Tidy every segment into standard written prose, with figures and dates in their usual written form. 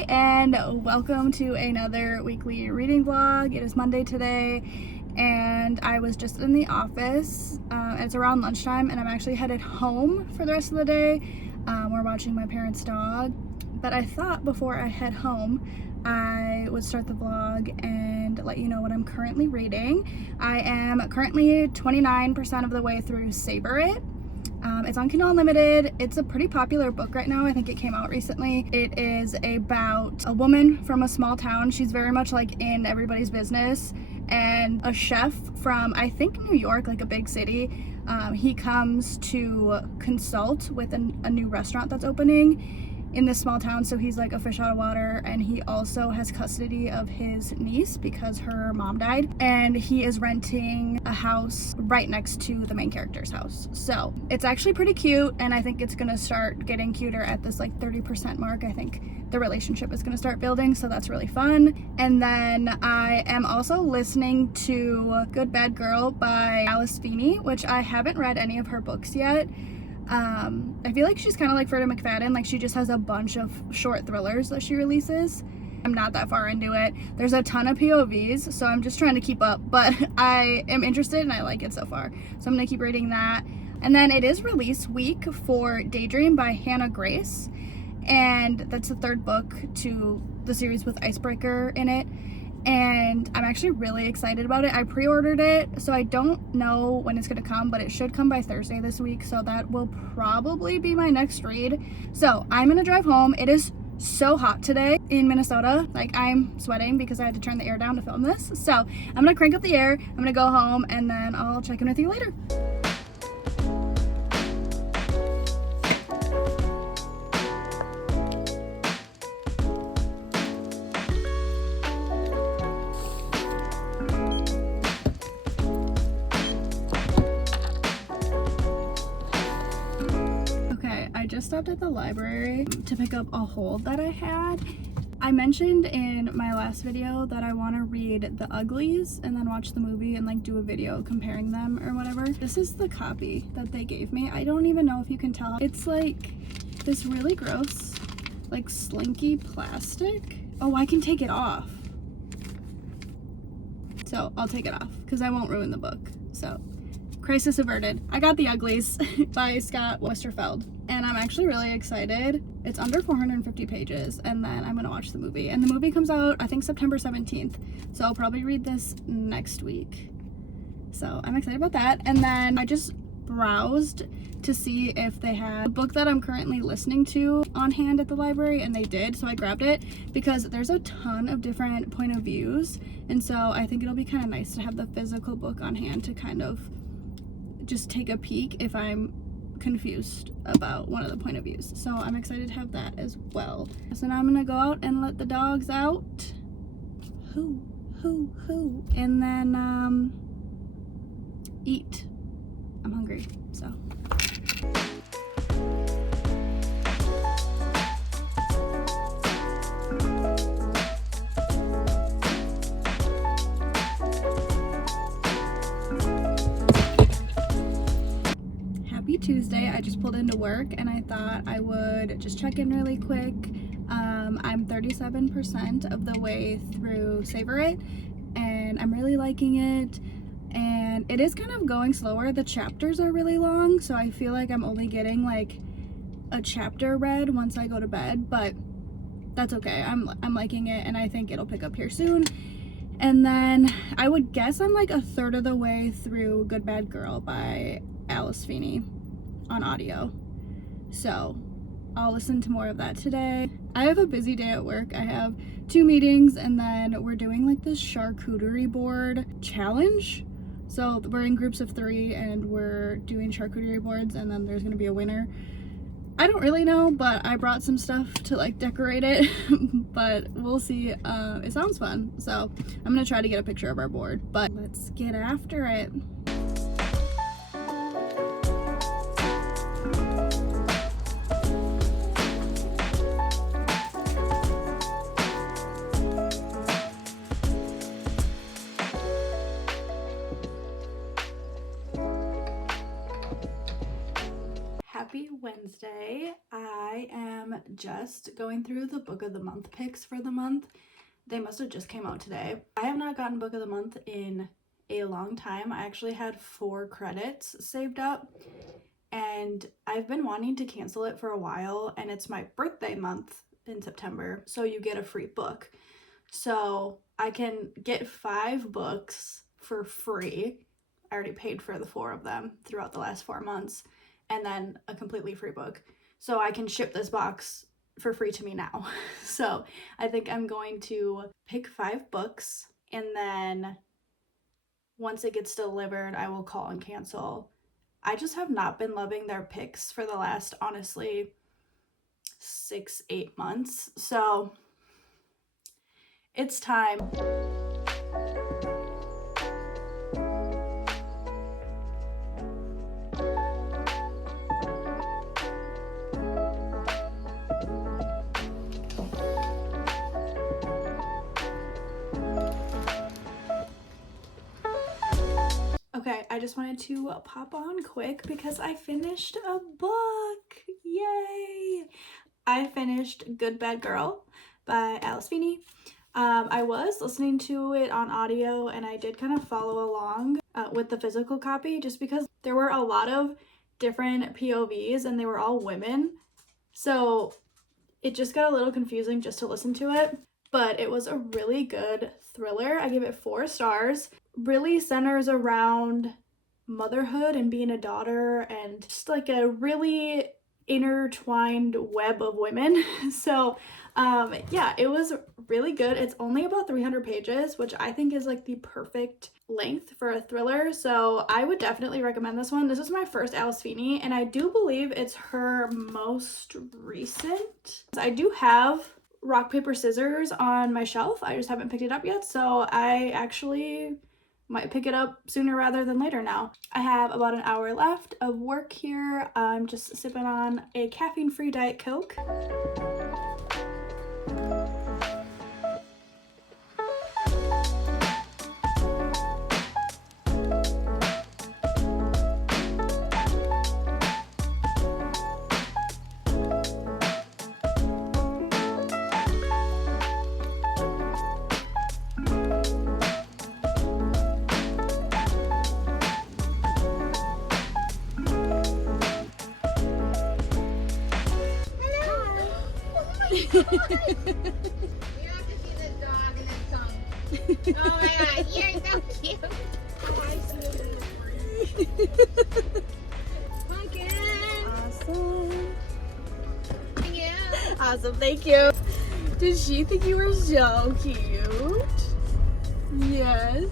Hi, and welcome to another weekly reading vlog. It is Monday today, and I was just in the office. It's around lunchtime, and I'm actually headed home for the rest of the day. We're watching my parents' dog, but I thought before I head home, I would start the vlog and let you know what I'm currently reading. I am currently 29% of the way through Savor It. It's on Kindle Unlimited. It's a pretty popular book right now. I think it came out recently. It is about a woman from a small town. She's very much like in everybody's business, and a chef from, I think, New York, like a big city. He comes to consult with a new restaurant that's opening in this small town, so he's like a fish out of water, and he also has custody of his niece because her mom died, and he is renting a house right next to the main character's house. So it's actually pretty cute, and I think it's gonna start getting cuter at this like 30% mark. I think the relationship is gonna start building, so that's really fun. And then I am also listening to Good Bad Girl by Alice Feeney, which I haven't read any of her books yet. I feel like she's kind of like Freida McFadden, like she just has a bunch of short thrillers that she releases. I'm not that far into it. There's a ton of POVs, so I'm just trying to keep up, but I am interested and I like it so far. So I'm gonna keep reading that. And then it is release week for Daydream by Hannah Grace, and that's the third book to the series with Icebreaker in it. And I'm actually really excited about it. I pre-ordered it, so I don't know when it's gonna come, but it should come by Thursday this week, so that will probably be my next read. So I'm gonna drive home. It is so hot today in Minnesota. Like, I'm sweating because I had to turn the air down to film this. So I'm gonna crank up the air, I'm gonna go home, and then I'll check in with you later. I just stopped at the library to pick up a hold that I had. I mentioned in my last video that I want to read The Uglies and then watch the movie and like do a video comparing them or whatever. This is the copy that they gave me. I don't even know if you can tell. It's like this really gross, like slinky plastic. Oh, I can take it off. So I'll take it off because I won't ruin the book. So crisis averted. I got The Uglies by Scott Westerfeld, and I'm actually really excited. It's under 450 pages, and then I'm gonna watch the movie. And the movie comes out, I think, September 17th. So I'll probably read this next week. So I'm excited about that. And then I just browsed to see if they had a book that I'm currently listening to on hand at the library, and they did, so I grabbed it because there's a ton of different point of views, and so I think it'll be kind of nice to have the physical book on hand to kind of just take a peek if I'm confused about one of the point of views. So I'm excited to have that as well. So now I'm gonna go out and let the dogs out. Hoo. And then eat. I'm hungry, so. Tuesday. I just pulled into work and I thought I would just check in really quick. I'm 37% of the way through Savor It, and I'm really liking it, and it is kind of going slower. The chapters are really long, so I feel like I'm only getting like a chapter read once I go to bed, but that's okay. I'm liking it, and I think it'll pick up here soon. And then I would guess I'm like a third of the way through Good Bad Girl by Alice Feeney on audio, so I'll listen to more of that today. I have a busy day at work. I have 2 meetings, and then we're doing like this charcuterie board challenge. So we're in groups of 3 and we're doing charcuterie boards, and then there's gonna be a winner. I don't really know, but I brought some stuff to like decorate it, but we'll see. It sounds fun, so I'm gonna try to get a picture of our board, but let's get after it. Happy Wednesday. I am just going through the book of the month picks for the month. They must have just came out today. I have not gotten book of the month in a long time. I actually had 4 credits saved up and I've been wanting to cancel it for a while, and it's my birthday month in September, so you get a free book. So I can get 5 books for free. I already paid for the 4 of them throughout the last 4 months, and then a completely free book. So I can ship this box for free to me now. So I think I'm going to pick 5 books, and then once it gets delivered, I will call and cancel. I just have not been loving their picks for the last, honestly, 6-8 months. So it's time. Okay, I just wanted to pop on quick because I finished a book. Yay! I finished Good Bad Girl by Alice Feeney. I was listening to it on audio, and I did kind of follow along with the physical copy just because there were a lot of different POVs and they were all women. So it just got a little confusing just to listen to it. But it was a really good thriller. I give it 4 stars. Really centers around motherhood and being a daughter and just like a really intertwined web of women. So yeah, it was really good. It's only about 300 pages, which I think is like the perfect length for a thriller. So I would definitely recommend this one. This is my first Alice Feeney, and I do believe it's her most recent. I do have Rock, Paper, Scissors on my shelf. I just haven't picked it up yet, so I actually might pick it up sooner rather than later now. I have about an hour left of work here. I'm just sipping on a caffeine-free Diet Coke. You have to see the dog and its tongue. Oh my god, you're so cute. Pumpkin. Awesome. Thank you. Awesome, thank you. Did she think you were so cute? Yes.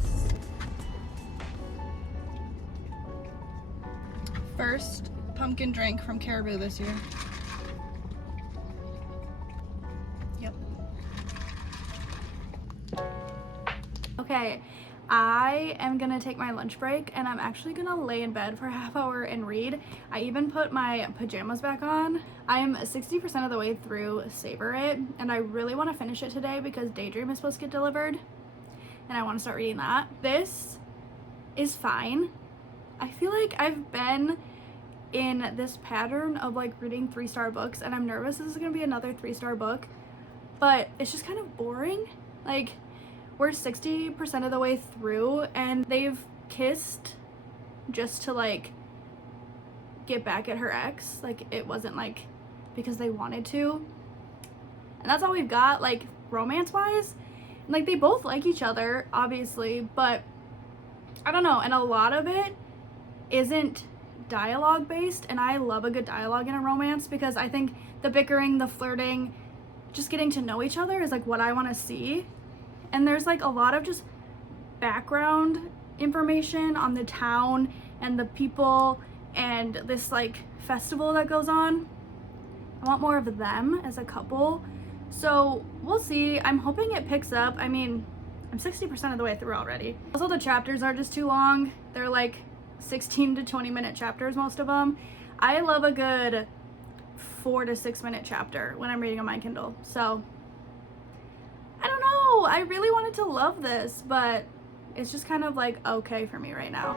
First pumpkin drink from Caribou this year. Yep. Okay, I am gonna take my lunch break and I'm actually gonna lay in bed for a half hour and read. I even put my pajamas back on. I am 60% of the way through Savor It, and I really want to finish it today because Daydream is supposed to get delivered and I want to start reading that. This is fine. I feel like I've been in this pattern of like reading 3-star books, and I'm nervous this is gonna be another 3-star book, but it's just kind of boring. Like, we're 60% of the way through and they've kissed just to like get back at her ex. Like, it wasn't like because they wanted to, and that's all we've got, like, romance wise. Like, they both like each other obviously, but I don't know, and a lot of it isn't dialogue based, and I love a good dialogue in a romance because I think the bickering, the flirting, just getting to know each other is like what I want to see. And there's like a lot of just background information on the town and the people and this like festival that goes on. I want more of them as a couple, so we'll see. I'm hoping it picks up. I mean, I'm 60% of the way through already. Also, the chapters are just too long. They're like 16 to 20 minute chapters, most of them. I love a good 4 to 6 minute chapter when I'm reading on my Kindle. So I don't know, I really wanted to love this, but it's just kind of like okay for me right now.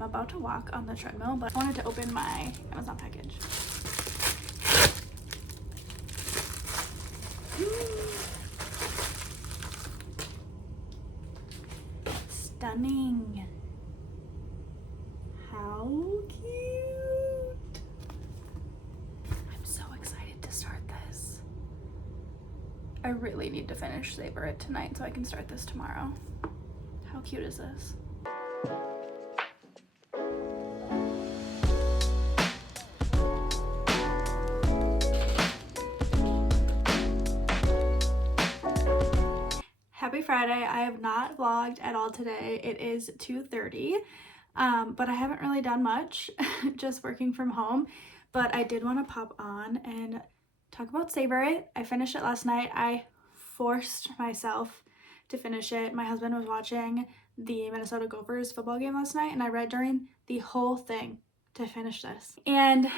I'm about to walk on the treadmill, but I wanted to open my Amazon package. Stunning. How cute. I'm so excited to start this. I really need to finish Savor It tonight so I can start this tomorrow. How cute is this? Happy Friday. I have not vlogged at all today. It is 2:30, but I haven't really done much, just working from home. But I did want to pop on and talk about Savor It. I finished it last night. I forced myself to finish it. My husband was watching the Minnesota Gophers football game last night, and I read during the whole thing to finish this. And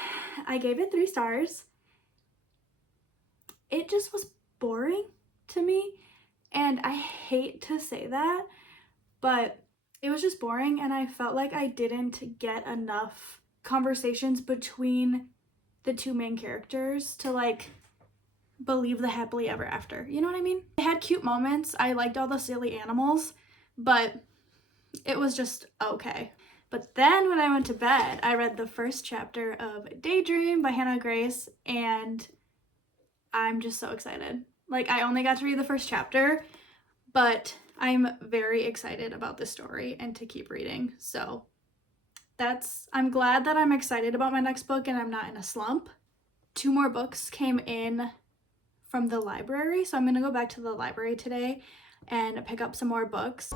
I gave it 3 stars. It just was boring to me. And I hate to say that, but it was just boring, and I felt like I didn't get enough conversations between the 2 main characters to like believe the happily ever after. You know what I mean? It had cute moments. I liked all the silly animals, but it was just okay. But then when I went to bed, I read the first chapter of Daydream by Hannah Grace, and I'm just so excited. Like, I only got to read the first chapter, but I'm very excited about this story and to keep reading. So I'm glad that I'm excited about my next book and I'm not in a slump. 2 more books came in from the library, so I'm gonna go back to the library today and pick up some more books.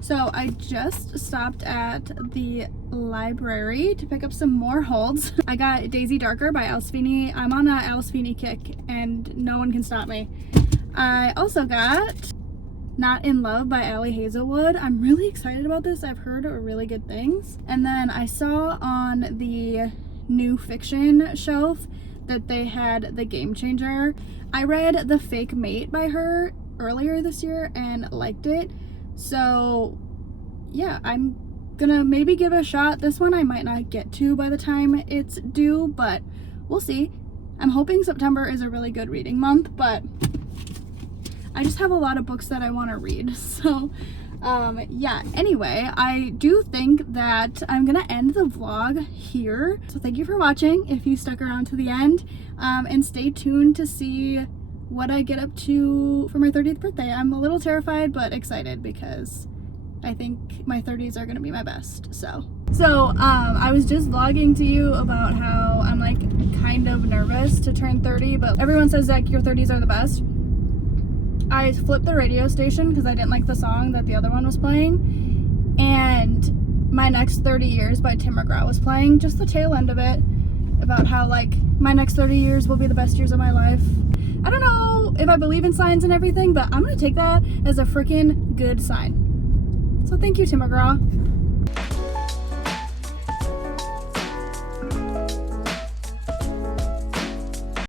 So I just stopped at the library to pick up some more holds. I got Daisy Darker by Alice Feeney. I'm on a Alice Feeney kick and no one can stop me. I also got Not in Love by Allie Hazelwood. I'm really excited about this. I've heard really good things. And then I saw on the new fiction shelf that they had The Game Changer. I read The Fake Mate by her earlier this year and liked it. So yeah, I'm gonna maybe give it a shot. This one I might not get to by the time it's due, but we'll see. I'm hoping September is a really good reading month, but I just have a lot of books that I want to read. So yeah, anyway, I do think that I'm gonna end the vlog here. So thank you for watching if you stuck around to the end, and stay tuned to see what I get up to for my 30th birthday. I'm a little terrified but excited because I think my 30s are gonna be my best. So I was just vlogging to you about how I'm like kind of nervous to turn 30, but everyone says that your 30s are the best. I flipped the radio station because I didn't like the song that the other one was playing, and My Next 30 Years by Tim McGraw was playing, just the tail end of it, about how like my next 30 years will be the best years of my life. I don't know if I believe in signs and everything, but I'm gonna take that as a freaking good sign. So thank you, Tim McGraw.